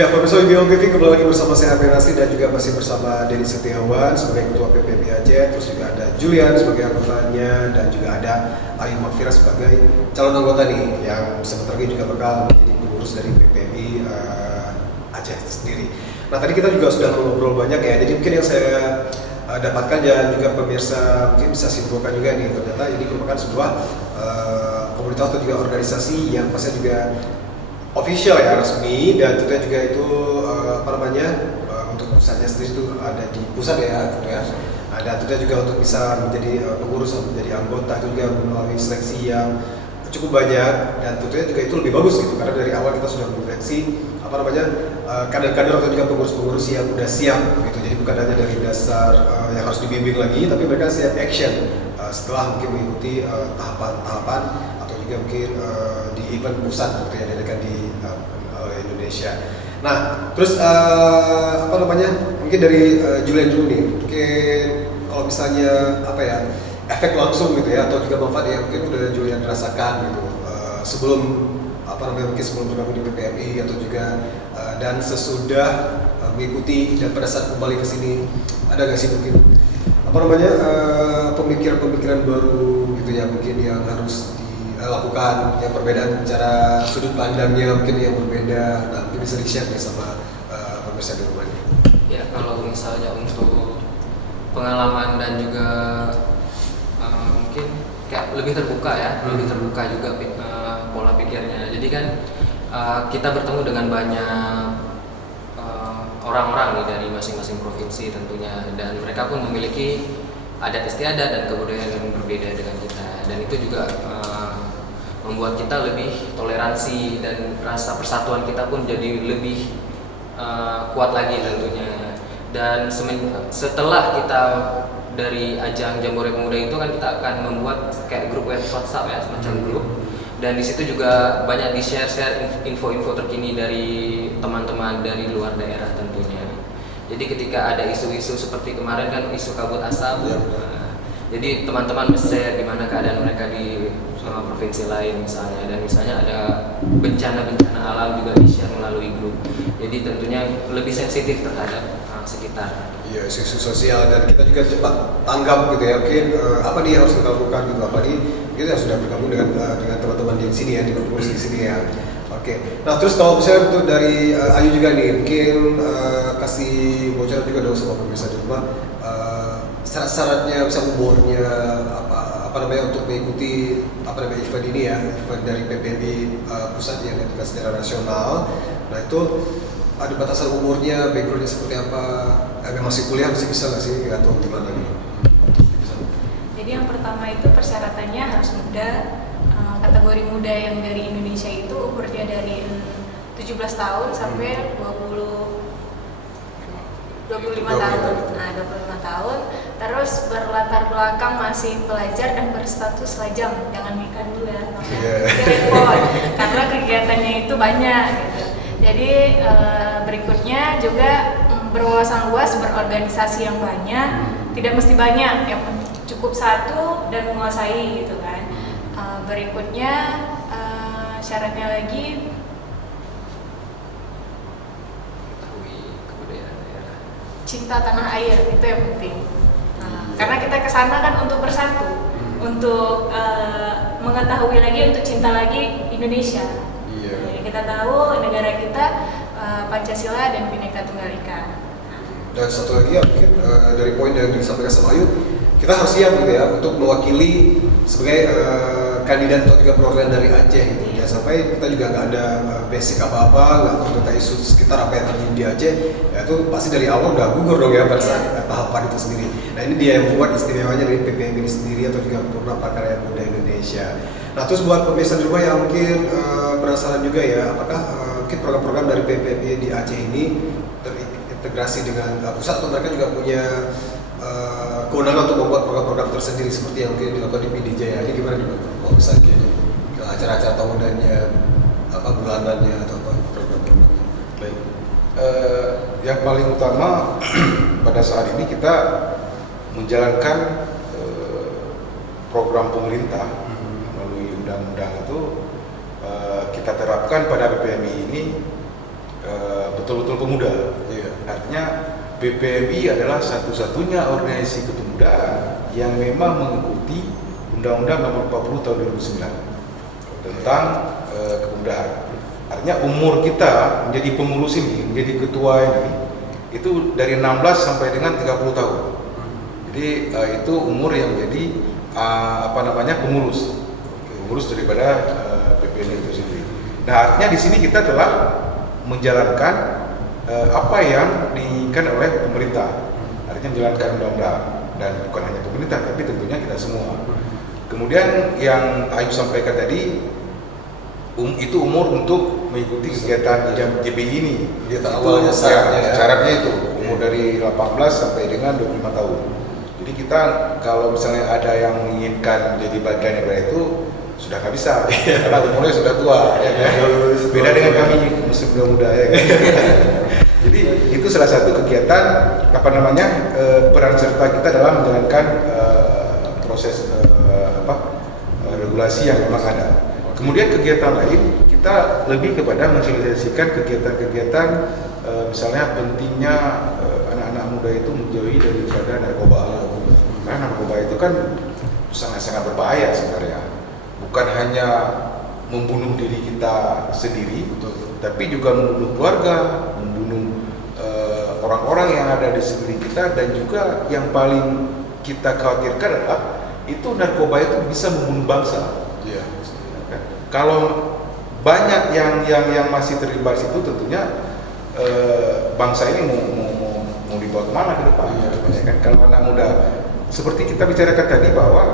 Ya, pemirsa Ibon TV kembali lagi bersama saya Amir Nasri dan juga masih bersama Denny Setiawan sebagai Ketua PPB Aceh, terus juga ada Julian sebagai anggotanya dan juga ada Ayu Makfira sebagai calon anggota nih yang sebentar lagi juga bakal menjadi pengurus dari PPB Aceh sendiri. Nah, tadi kita juga sudah ngobrol banyak ya, jadi mungkin yang saya dapatkan dan juga pemirsa mungkin bisa simpulkan juga nih, ternyata ini merupakan sebuah komunitas atau juga organisasi yang pasti juga official ya, resmi, dan tentunya juga itu untuk pusatnya sendiri itu ada di pusat ya, gitu ya. Dan tentunya juga untuk bisa menjadi pengurus atau menjadi anggota itu juga melalui seleksi yang cukup banyak, dan tentunya juga itu lebih bagus gitu karena dari awal kita sudah menyeleksi kader-kader atau juga pengurus-pengurus yang udah siap gitu. Jadi bukan hanya dari dasar yang harus dibimbing lagi, tapi mereka siap action setelah mungkin mengikuti tahapan-tahapan atau juga mungkin di event pusat gitu yang diadakan di Indonesia. Nah, terus mungkin dari Julian dulu nih, mungkin kalau misalnya efek langsung gitu ya, atau juga manfaat yang mungkin udah Julian rasakan gitu sebelum mungkin sebelum bergabung di PPMI atau juga dan sesudah mengikuti dan pada saat kembali ke sini, ada nggak sih mungkin pemikiran-pemikiran baru gitu ya, mungkin yang harus dilakukan, yang perbedaan cara sudut pandangnya mungkin yang berbeda. Nah, mungkin bisa di-share nih sama pemirsa di rumah ini. Ya, kalau misalnya untuk pengalaman dan juga mungkin kayak lebih terbuka ya, lebih terbuka juga pola pikirnya. Jadi kan kita bertemu dengan banyak orang-orang nih dari masing-masing provinsi tentunya, dan mereka pun memiliki adat istiadat dan kebudayaan yang berbeda dengan kita, dan itu juga membuat kita lebih toleransi dan rasa persatuan kita pun jadi lebih kuat lagi tentunya. Dan setelah kita dari ajang Jambore Pemuda itu kan kita akan membuat kayak grup WhatsApp ya, semacam grup, dan di situ juga banyak di-share info-info terkini dari teman-teman dari luar daerah tentunya. Jadi ketika ada isu-isu seperti kemarin kan isu kabut asap, jadi teman-teman share gimana keadaan mereka di provinsi lain misalnya, dan misalnya ada bencana-bencana alam juga di-share melalui grup. Jadi tentunya lebih sensitif terhadap sekitar. Iya, isu sosial, dan kita juga cepat tanggap gitu ya, mungkin apa nih yang harus kita lakukan gitu, apalagi kita sudah bergabung dengan teman-teman di sini ya, di pengurus di sini ya. Oke. Nah, terus kalau misalnya untuk dari Ayu juga nih, mungkin kasih bocoran juga dong sama pemirsa di rumah, syarat-syaratnya, bisa umurnya untuk mengikuti event ini ya, event dari PPB pusat yang diadakan secara nasional. Nah, itu ada batasan umurnya, backgroundnya seperti apa, masih kuliah masih bisa nggak sih, atau gimana gitu? Jadi yang pertama itu persyaratannya harus muda, kategori muda yang dari Indonesia itu umurnya dari 17 tahun sampai 25 tahun. Nah, 25 tahun, terus berlatar belakang masih pelajar dan berstatus lajang, jangan nikah dulu ya, repot, karena kegiatannya itu banyak gitu. Jadi berikutnya juga berwawasan luas, berorganisasi yang banyak, tidak mesti banyak, yang cukup satu dan menguasai gitu kan. Berikutnya syaratnya lagi cinta tanah air, itu yang penting. Karena kita kesana kan untuk bersatu, untuk mengetahui lagi, untuk cinta lagi Indonesia. Kita tahu negara kita Pancasila dan Bhinneka Tunggal Ika. Dan satu lagi ya, mungkin dari poin yang disampaikan sama Ayu, kita harus siap gitu ya untuk mewakili sebagai kandidat atau juga perwakilan dari Aceh gitu. Ya, sampai kita juga nggak ada basic apa-apa, nggak tahu tentang isu sekitar apa yang terjadi di Aceh, ya itu pasti dari awal udah gugur dong ya pada saat tahapan itu sendiri. Nah, ini dia yang membuat istimewanya dari PPM ini sendiri atau juga Purna Prakarya Muda Indonesia. Nah, terus buat pemirsa di rumah yang mungkin penasaran juga ya, apakah mungkin program-program dari PPMI di Aceh ini terintegrasi dengan pusat, atau mereka juga punya kewenangan untuk membuat program-program tersendiri seperti yang mungkin dilakukan di PDJ ya? Ini gimana nih Pak? Kalau misalnya ke acara-acara tahunannya, bulanannya atau program-programnya? Baik. Yang paling utama pada saat ini kita menjalankan program pemerintah melalui undang-undang itu, kita terapkan pada PPMI ini betul-betul pemuda. Iya. Artinya PPMI adalah satu-satunya organisasi kepemudaan yang memang mengikuti Undang-Undang Nomor 40 Tahun 2009 tentang kepemudaan. Artinya umur kita menjadi pengurus ini, menjadi ketua ini, itu dari 16 sampai dengan 30 tahun. Jadi itu umur yang menjadi pengurus daripada PPMI itu sendiri. Nah, artinya di sini kita telah menjalankan apa yang diinginkan oleh pemerintah. Artinya menjalankan undang-undang, dan bukan hanya pemerintah tapi tentunya kita semua. Kemudian yang Ayu sampaikan tadi, itu umur untuk mengikuti kegiatan JPI ini. Kegiatan awalnya syaratnya itu umur dari 18 sampai dengan 25 tahun. Jadi kita kalau misalnya ada yang menginginkan menjadi bagian daripada itu, sudah nggak bisa karena umurnya sudah tua, ya kan? Beda dengan kami masih muda-muda, ya kan? Jadi itu salah satu kegiatan peran serta kita dalam menjalankan proses regulasi yang memang ada. Kemudian kegiatan lain kita lebih kepada mensosialisasikan kegiatan-kegiatan misalnya pentingnya anak-anak muda itu menjauhi daripada narkoba. Karena narkoba itu kan sangat-sangat berbahaya sebenarnya. Bukan hanya membunuh diri kita sendiri, tapi juga membunuh keluarga, membunuh orang-orang yang ada di sekeliling kita, dan juga yang paling kita khawatirkan adalah itu narkoba itu bisa membunuh bangsa. Iya. Kalau banyak yang masih terlibat situ, tentunya bangsa ini mau dibawa kemana ke depan? Ya kan? Kalau anak muda, seperti kita bicarakan tadi bahwa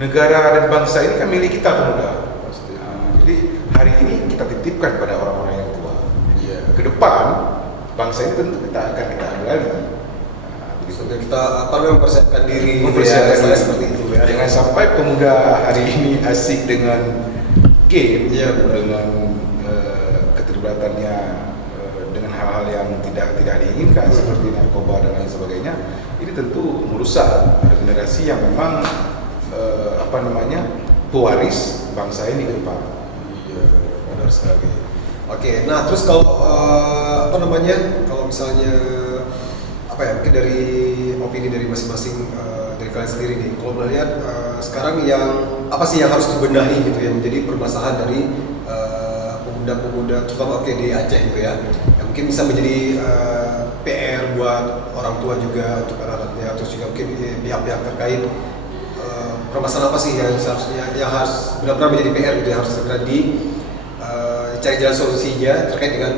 negara dan bangsa ini kan milik kita pemuda. Jadi hari ini kita titipkan pada orang-orang yang tua. Iya. Ke depan bangsa ini tentu kita akan ambil alih. Sehingga kita mempersiapkan diri, Mempersiapkan diri. seperti itu ya. Jangan sampai pemuda hari ini asik dengan game, dengan keterlibatannya dengan hal-hal yang tidak diinginkan seperti narkoba dan lain sebagainya. Ini tentu merusak generasi yang memang pewaris bangsa ini ke depan. Iya, benar sekali. Oke, nah terus kalau kalau misalnya mungkin dari opini dari masing-masing dari kalian sendiri nih, kalau melihat sekarang yang apa sih yang harus dibenahi gitu ya, menjadi permasalahan dari pemuda-pemuda terutama di Aceh gitu ya, yang mungkin bisa menjadi PR buat orang tua juga untuk anak-anaknya, terus juga mungkin pihak-pihak terkait. Permasalahan apa sih yang seharusnya yang harus benar-benar menjadi PR gitu, yang harus segera cari jalan solusinya terkait dengan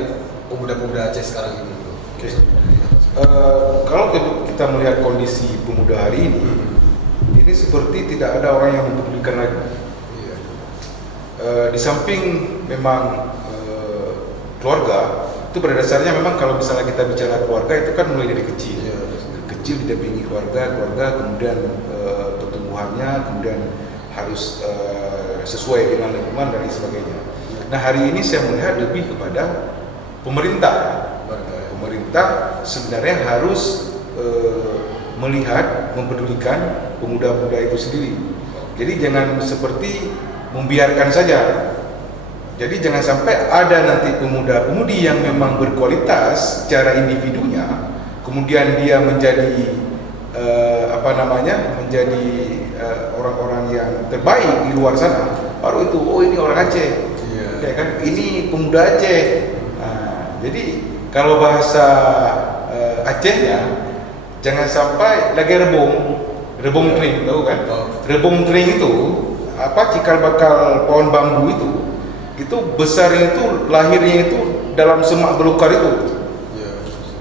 pemuda-pemuda Aceh sekarang ini. Oke. Kalau kita melihat kondisi pemuda hari ini seperti tidak ada orang yang mempedulikan lagi. Iya. Di samping memang keluarga itu pada dasarnya memang kalau misalnya kita bicara keluarga itu kan mulai dari kecil. Iya. Kecil didampingi keluarga, kemudian pertumbuhannya, kemudian harus sesuai dengan lingkungan dan lain sebagainya. Nah, hari ini saya melihat lebih kepada pemerintah. Pemerintah sebenarnya harus melihat, mempedulikan pemuda-pemuda itu sendiri. Jadi jangan seperti membiarkan saja. Jadi jangan sampai ada nanti pemuda-pemudi yang memang berkualitas secara individunya, kemudian dia menjadi menjadi orang-orang yang terbaik di luar sana. Baru itu, oh ini orang Aceh, ya kan? Ini pemuda Aceh. Nah, jadi kalau bahasa Acehnya, jangan sampai lagi rebung kering, tahu kan? Rebung kering itu cikal bakal pohon bambu itu besarnya itu, lahirnya itu dalam semak belukar itu,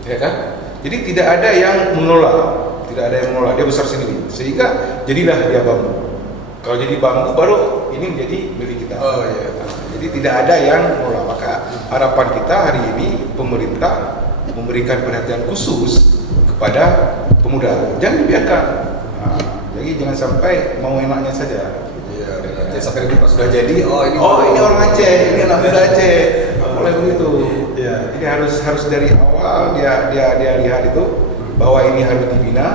ya kan? Jadi tidak ada yang mengelola, dia besar sendiri, sehingga jadilah dia bambu. Kalau jadi bambu baru ini menjadi milik kita. Jadi tidak ada yang mengelola. Maka harapan kita hari ini pemerintah memberikan perhatian khusus kepada pemuda. Jangan dibiarkan. Jadi jangan sampai mau enaknya saja. Jangan sampai nanti pas sudah jadi, ini orang Aceh, ini anak muda Aceh. Mulai begitu. Jadi harus dari awal dia lihat itu bahwa ini harus dibina.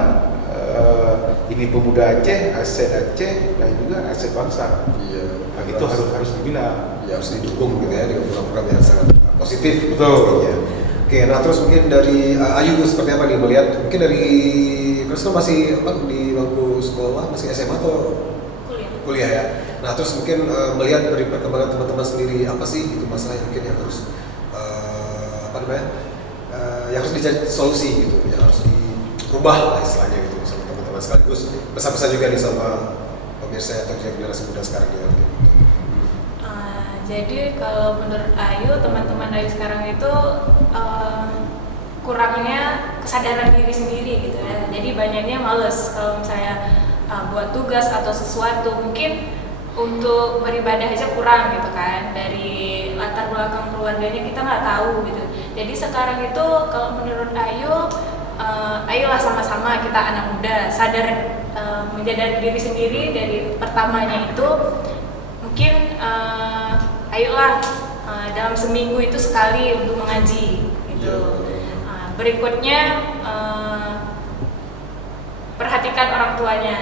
Ini pemuda Aceh, aset Aceh, dan juga aset bangsa. Iya. Itu harus dibina. Harus didukung gitu ya dengan program-program yang sangat positif gitu Betul. pastinya. Oke, nah terus mungkin dari Ayu seperti apa nih melihat mungkin dari Chris kan masih apa di bangku sekolah, masih SMA atau kuliah ya. Nah terus mungkin melihat dari perkembangan teman-teman sendiri apa sih itu masalah yang mungkin yang harus apa namanya yang harus dicari solusi gitu, yang harus dirubah lah istilahnya gitu sama teman-teman sekaligus pesan-pesan juga nih sama pemirsa atau generasi muda sekarang gitu. Jadi kalau menurut Ayu, teman-teman Ayu sekarang itu kurangnya kesadaran diri sendiri gitu ya. Jadi banyaknya males kalau misalnya buat tugas atau sesuatu, mungkin untuk beribadah aja kurang gitu kan. Dari latar belakang keluarganya kita nggak tahu gitu. Jadi sekarang itu kalau menurut Ayu, ayolah sama-sama kita anak muda sadar menjadi diri sendiri. Dari pertamanya itu mungkin ayolah dalam seminggu itu sekali untuk mengaji gitu. Berikutnya perhatikan orang tuanya.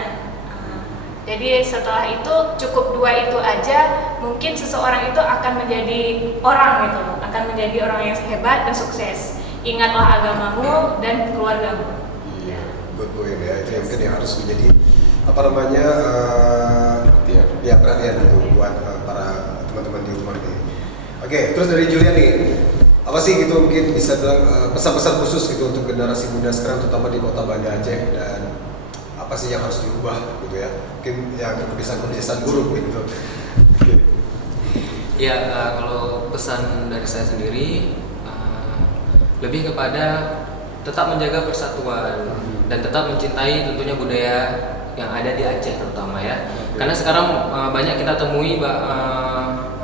Jadi setelah itu cukup 2 itu aja, mungkin seseorang itu akan menjadi orang gitu, akan menjadi orang yang hebat dan sukses. Ingatlah agamamu dan keluargamu. Iya, good point ya. Itu yang mungkin yang harus menjadi apa namanya ya perhatian itu buat para teman-teman di rumah ini. Oke, terus dari Julia nih, apa sih gitu mungkin bisa bilang pesan-pesan khusus gitu untuk generasi muda sekarang terutama di Kota Banda Aceh, dan apa sih yang harus diubah gitu ya? Mungkin yang kebiasaan-kebiasaan buruk gitu. Ya, kalau pesan dari saya sendiri lebih kepada tetap menjaga persatuan dan tetap mencintai tentunya budaya yang ada di Aceh terutama ya. Karena sekarang banyak kita temui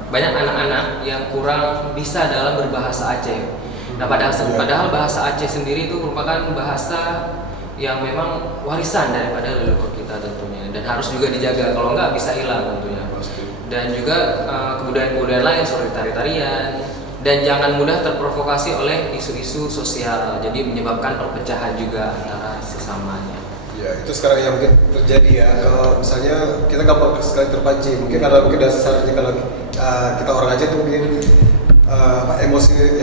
banyak anak-anak yang kurang bisa dalam berbahasa Aceh. Nah, padahal bahasa Aceh sendiri itu merupakan bahasa yang memang warisan daripada leluhur kita tentunya, dan harus juga dijaga, kalau enggak bisa hilang tentunya. Dan juga kebudayaan-kebudayaan lain seperti tari-tarian, dan jangan mudah terprovokasi oleh isu-isu sosial, jadi menyebabkan perpecahan juga antara sesamanya. Ya, itu sekarang yang mungkin terjadi ya. Kalau misalnya kita gampang sekali terpancing, mungkin karena mungkin dasarnya kalau kita orang Aceh tuh mungkin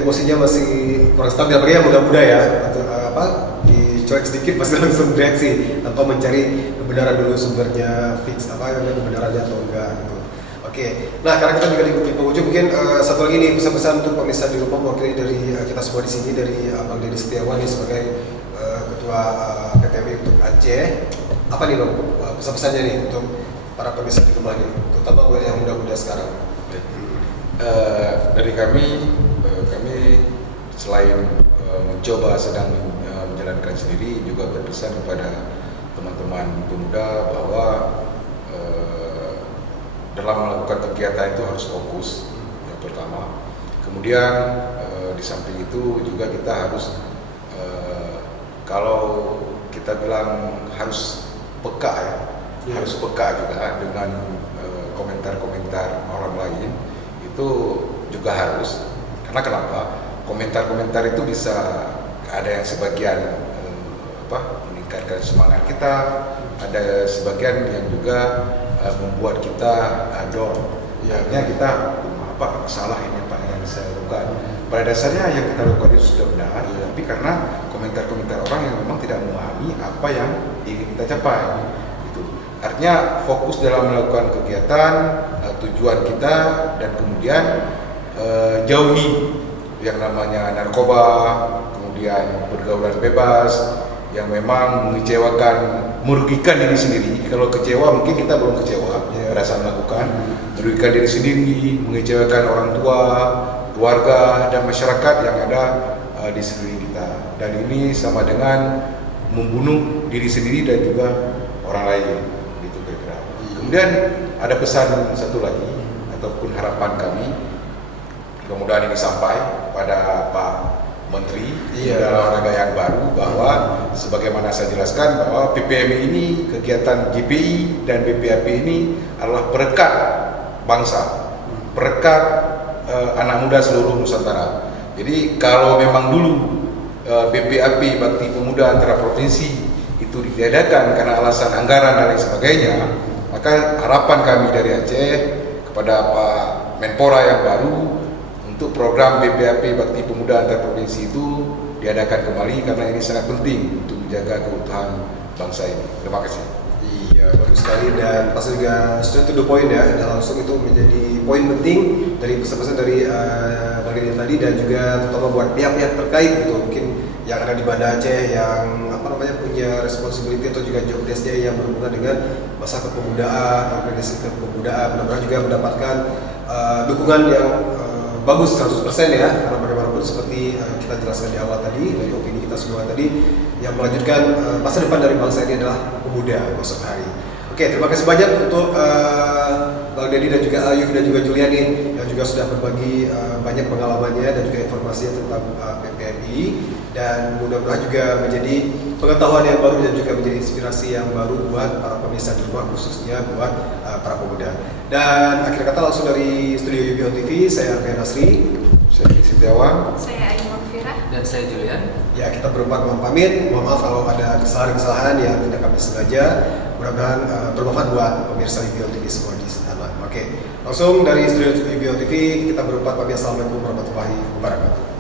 emosinya masih kurang stabil, apalagi yang muda-muda ya, atau dicuek sedikit pasti langsung bereaksi tanpa mencari kebenaran dulu, sumbernya fix apa yang kebenarannya atau enggak gitu. Oke, nah karena kita juga di penghujung, mungkin satu lagi nih pesan-pesan untuk pemirsa di rumah mewakili dari kita semua di sini, dari Abang Dedi Setiawan nih sebagai ketua PPMI untuk Aceh. Apa nih Bang pesan-pesannya nih untuk para pemirsa di rumah nih, terutama buat yang muda-muda sekarang? Dari kami selain mencoba sedang menjalankan sendiri, juga berpesan kepada teman-teman pemuda bahwa dalam melakukan kegiatan itu harus fokus yang pertama. Kemudian di samping itu juga kita harus kalau kita bilang harus peka ya, harus peka juga dengan komentar-komentar orang lain. Itu juga harus, karena kenapa? Komentar-komentar itu bisa ada yang sebagian meningkatkan semangat kita, ada sebagian yang juga membuat kita down. Artinya kita salah ini apa yang saya lakukan. Pada dasarnya yang kita lakukan itu sudah benar, tapi karena komentar-komentar orang yang memang tidak memahami apa yang ingin kita capai. Artinya fokus dalam melakukan kegiatan, tujuan kita, dan kemudian jauhi yang namanya narkoba, kemudian pergaulan bebas yang memang mengecewakan, merugikan diri sendiri. Kalau kecewa mungkin kita belum kecewa pada saat melakukan, merugikan diri sendiri, mengecewakan orang tua, keluarga, dan masyarakat yang ada di sekeliling kita. Dan ini sama dengan membunuh diri sendiri dan juga orang lain. Kemudian ada pesan satu lagi ataupun harapan kami, mudah-mudahan ini sampai pada Pak Menteri dalam olahraga yang baru, bahwa sebagaimana saya jelaskan bahwa PPMI ini, kegiatan GPI dan BPAP ini adalah perekat bangsa, perekat anak muda seluruh Nusantara. Jadi kalau memang dulu BPAP Bakti Pemuda antara provinsi itu diadakan karena alasan anggaran dan lain sebagainya, maka harapan kami dari Aceh kepada Pak Menpora yang baru untuk program BPAP Bakti Pemuda Antar Provinsi itu diadakan kembali karena ini sangat penting untuk menjaga keutuhan bangsa ini. Terima kasih. Iya, bagus sekali dan pasti juga straight to the point ya, dan langsung itu menjadi poin penting dari pesan-pesan dari Bang Deddy tadi, dan juga terutama buat pihak-pihak terkait gitu, mungkin yang ada di Banda Aceh yang punya responsibility atau juga job desk-nya yang berhubungan dengan masa kepemudaan, organisasi kepemudaan, mudah-mudahan juga mendapatkan dukungan yang bagus 100% ya, karena bagaimanapun seperti kita jelaskan di awal tadi, dari opini kita semua tadi, yang melanjutkan masa depan dari bangsa ini adalah pemuda besok hari. Oke, terima kasih banyak untuk Bang Deddy dan juga Ayu dan juga Julian nih, yang juga sudah berbagi banyak pengalamannya dan juga informasinya tentang PPMI, dan mudah-mudahan juga menjadi pengetahuan yang baru dan juga menjadi inspirasi yang baru buat para pemirsa di rumah, khususnya buat para pemuda. Dan akhir kata langsung dari studio UBO TV, saya Arfian Nasri, Saya Setiawan, Saya Ayu Makfirah. Dan saya Julian. ya kita berempat mohon pamit, mohon maaf kalau ada kesalahan-kesalahan yang tidak kami sengaja. Mudah-mudahan bermanfaat buat pemirsa UBO TV semua di sana. Oke, langsung dari studio UBO TV kita berempat pamit. Assalamualaikum warahmatullahi wabarakatuh.